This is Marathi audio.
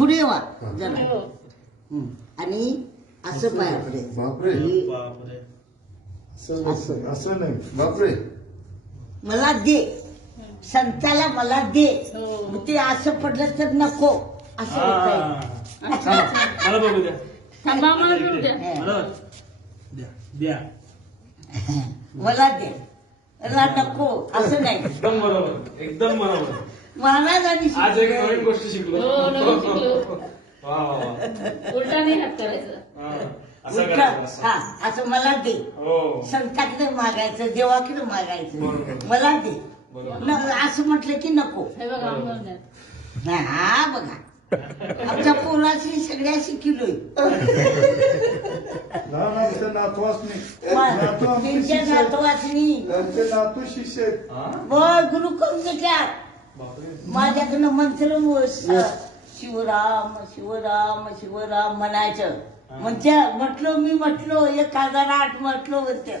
पुढे वा जरा आणि असं पाय पुढे बापरे बापरे असं नाही बापरे मला दे संताला मला दे मग ते असं पडलं तर नको असं होत मला बघू द्या थांबा मला बघू द्या. मला द्या द्या मला दे मला नको असं नाही एकदम बरोबर एकदम बरोबर महाराज आणि आज एक नवीन गोष्ट शिकलो हो, नवीन शिकलो. वा वा वा उलटा नाही हात करायचा. हा, असं उलटं, करायचं हा असं मला दे हो संताकडे मागायचं देवाकडे मागायचं बरोबर. मला दे बरोबर. असं म्हटलं की नको हे बघा आंबवण्यात. नाही, हा बघा आमच्या पोराशी सगळ्या शिकिलोय नातवाच नाही त्यांच्या नातवासनी त्यांचे नातू शिष्य आहेत हा? गुरु करून घेतल्यात बापरे माझ्याकडनं मंत्र शिवराम शिवराम शिवराम म्हणायचं म्हणजे म्हटलो मी म्हटलो 1008 म्हटलो म्हणते